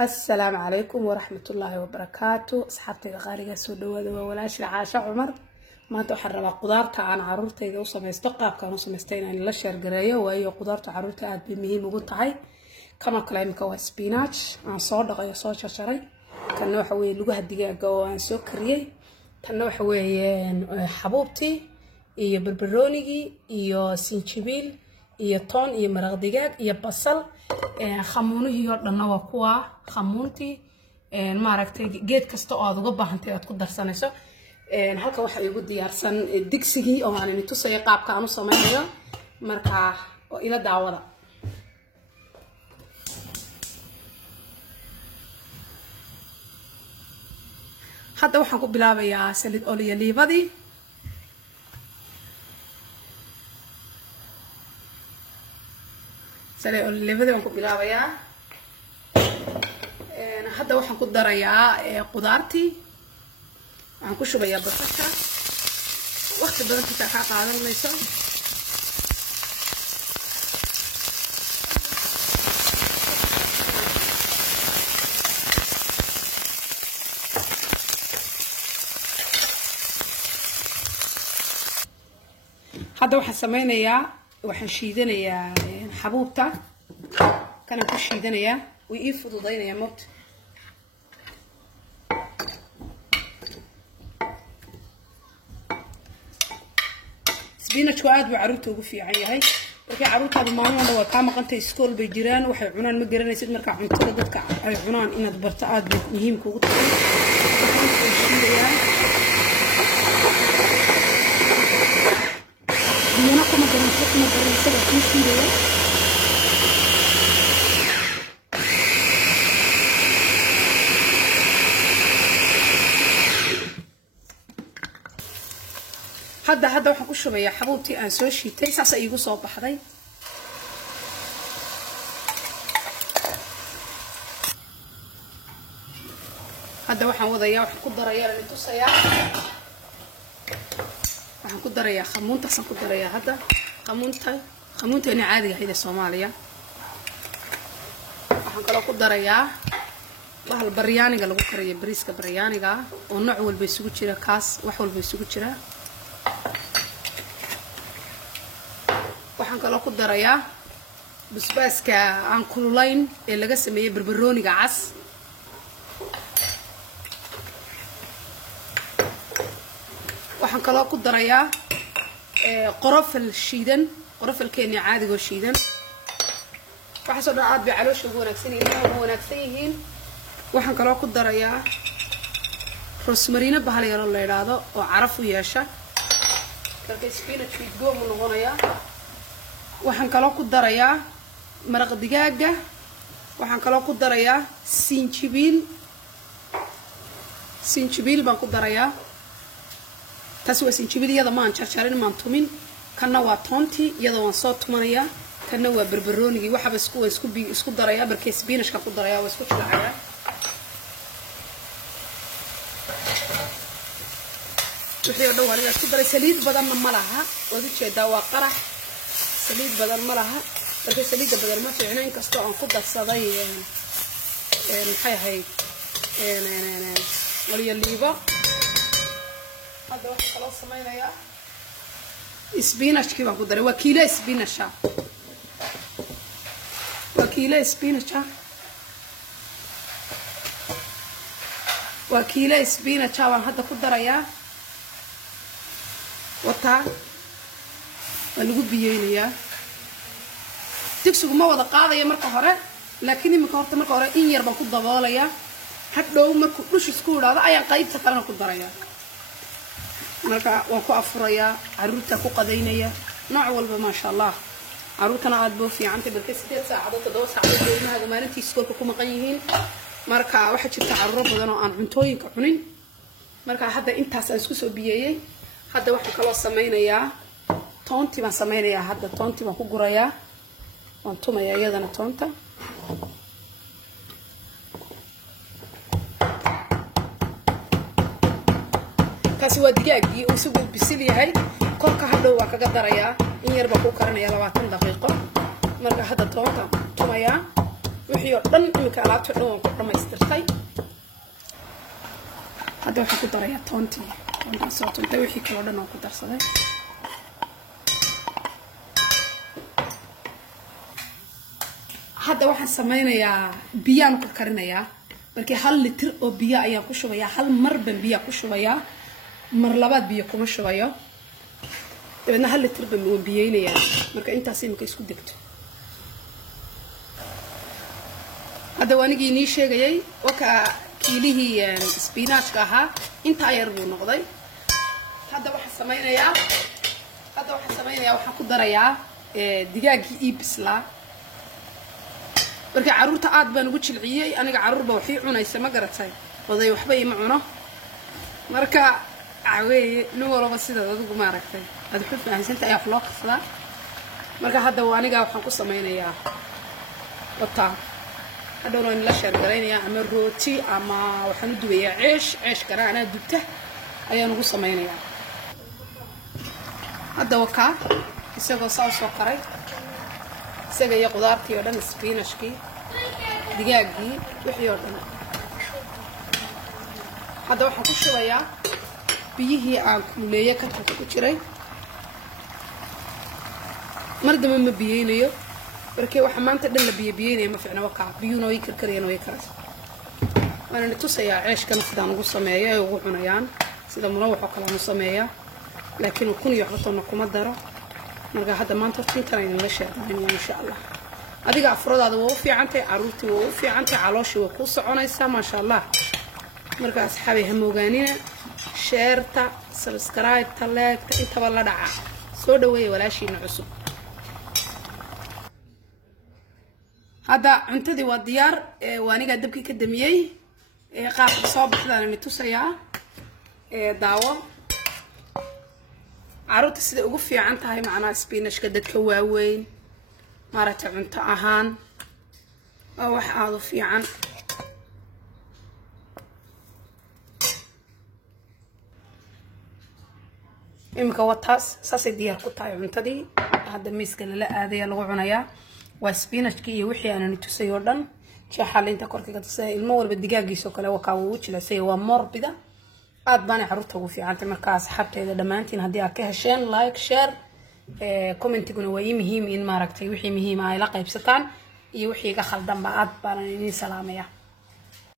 السلام عليكم ورحمة الله وبركاته. أصحابتي غالية سودوا وولاشي عاشا عمر ما تحرر قدرت عن عرورتي إذا وصمستقى كانوا صمستين عن لشر قراية وهي قدرت عرورتي عاد بمهم وقطعي كما كلامك هو سبيناتش عن صادق يا صاد شري كان نوع حوي لجوه الدجاج وعن سكري كان نوع حوي حبوبتي iyo barbaroonigi iyo sinjibil iyo toon iyo maraq digaag iyo basal khamuunihi oo dhanna waa kuwa khamuunti maaragtay geed kasta oo aad uga baahantay aad ku darsanayso halka waxa igu diyaarsan digsigii oo aan inta tusay qaabka aan u sameeyo marka oo ila daawada hadda waxaan ku bilaabayaa salid olive سلي الليفدي وانكو بلاويا هذا waxaan ku darayaa qudaartii waxaan ku shubayaa basasha waqti badan ka qaadanayso hadda waxaan sameynayaa waxaan shiidanayaa حبوبته كان كوشي دنيا ويفضوا ضينا يا موت سبينة شواد وعروته وقفي عي هاي لكن عروتها بمعنى لو كان مقنتي سكول بيجيران وحي عنان مقرن يصير مركع عنتها ضدك عنان إن دبرتقات مهم كوت أنا كم مقرن سبب كيسي هذا waxaan ku shubayaa xabuubtii aan soo shiitay saas ay igu soo baxday hadda waxaan wadayaa waxaan ku darayaa la tusayaa waxaan ku darayaa khamuuntaas ku darayaa hadda khamuunteena caadiga ah ee Soomaaliya waxaan kala ku darayaa bahal baryaaniga lagu kariyo bariiska baryaaniga oo nooc walba isugu jira kaas wax walba isugu jira waxaan kala ku darayaa basbaaska aan kululayn ee laga sameeyay barbarooniga cas waxaan kala ku darayaa qorofal shiidan qorofalkeena caadiga oo shiidan waxa soo dhacaad bay caloosha ugu wanaagsan yihiin waxaan kala ku darayaa rosemary bahal yar oo la yiraahdo oo caraf u yeesha kalka spinach with goom noqonaya waxaan kala ku darayaa maraq digaaga waxaan kala ku darayaa sinjibil baan ku darayaa taas waa sinjibiliyada ma aan jarjarin ma aan tumin kana waa toonti iyada waan soo tumanaya kana waa barbaroonigi waxaba isku darayaa barkay spinachka ku darayaa waa isku jilcayaa wixii dhow waliga isku daray saliid badan ma laha wada jeedaa waa qarax saliid badan ma laha marka saliid badan ma fiicna in kasto aan ku darsaday maxay ahayd waliya liibo hadda waxa kala sameeynaya spinachki baan ku daray waa kiilo spinacha waa kiilo spinacha waan hadda ku darayaa wata lagu biyeynaya digsigu ma wada qaadaya marka hore laakiin marka hore in yar baan ku daboolaya hadhow markuu dhush isku yiraahdo ayaan qaybta kalena ku daraya marka waan ku afuraya caruurta ku qadeynaya nooc walba ma sha Allah caruurtana aad boo fiicanta balka 8 saacadood 7 saacadood ilmaha maalintii iskoolka ku maqan yihiin marka waxa jirta caruur badan oo aan cuntooyinka cunin marka hadda intaas aan isku soo biyeeyay hadda waxa kala sameeynayaa toonti baan sameeynayaa hadda toonti baan ku gurayaa waan tumayaa iyadana toonta kaasi waa digaagii oo isugu bisil yahay korka hadhow waa kaga darayaa in yar baa ku karinaya 20 daqiiqo marka hadda toonta tumaya wixii oo dhan imika alaabta dhan waan ku dhamaystirtay hadda waxaan ku darayaa toontii toonta soo tuntay wixii kale oo dhan waan ku darsaday hadda waxaan sameynayaa biyaan ku karinayaa markii 1 litir oo biyo ayaan ku shubayaa hal mar ban biyo ku shubayaa mar labaad biyo kuma shubayo dabadna 1 litir ban oo biyeynaya marka intaas imika isku degto hadda waanigii ni sheegayay waka kiilihii spinachka ahaa inta yar buu noqday hadda waxaan sameynayaa waxaan ku darayaa digaagii ibisla markii caruurta aad baan ugu jilciyay aniga caruurba waxay cunaysa ma garatay waday waxba ima cuno marka عوي نور بس هذا ذوق ما ركتي هذا حب أحسنت أي أفلاق فلا مركا هذا وأنا جا وحنا قصة ماينا يا قطع هذا لون لا شرقين يا أمر روتي أما وحنا دوية عيش كرانا دبته أي أنا قصة ماينا يا هذا وكا يسوي صوص وقري يسوي يا خضارتي ولا سبيناشكي دقاقي وحيوردنا هذا وحنا كل شوية biyihii aan kuleeyo ka tago ku jiray markaba ma biyeynayo markii waxa maanta dhan la biyeynayo ma fiicna waka biyuuna way karkariyeen way karas waana tusaya ceeshkan sidaan ugu sameeyo ay ugu cunayaan sida mulawax kala u sameeyaa laakiin kun iyo xotona kuma daro marka hadda maanta intan ay la sheegayn insha Allah adiga afrodaada waa u fiicantay caruurtii waa u fiicantay calooshii waa ku soconaysa ma sha Allah marka asxaabi hamoogaanina شيرتا سبسكرايب تلاك انت ولا دعا سو دhoweey walaashiina cusub hada cuntadii waa diyaar waaniga dabkii ka damiyay qaabka soo baxdana mid tusaya daawo caruurta sida ugu fiican tahay macnaa spinachka dadka waaweyn maarata cunto ahaan wax aad u fiican imika wataas saasay diyaar ku tahay cuntadii hadda miiska la aadaya lagu cunayaa waa spinachki iyo wixii aan tusay oo dhan jeexalinta korkiga tusay ilmo walba digaagiisa kale waxa uu jilasay waa morbida aad baan caruurta ugu fiicantay marka asxaabteeda dhamaantiin hadii aad ka hesheen like share commentiguna waa muhiim in maaragtay wixii muhiim ah ay la qaybsataan iyo wixii ka khaldan ba aad baan idin salaamaya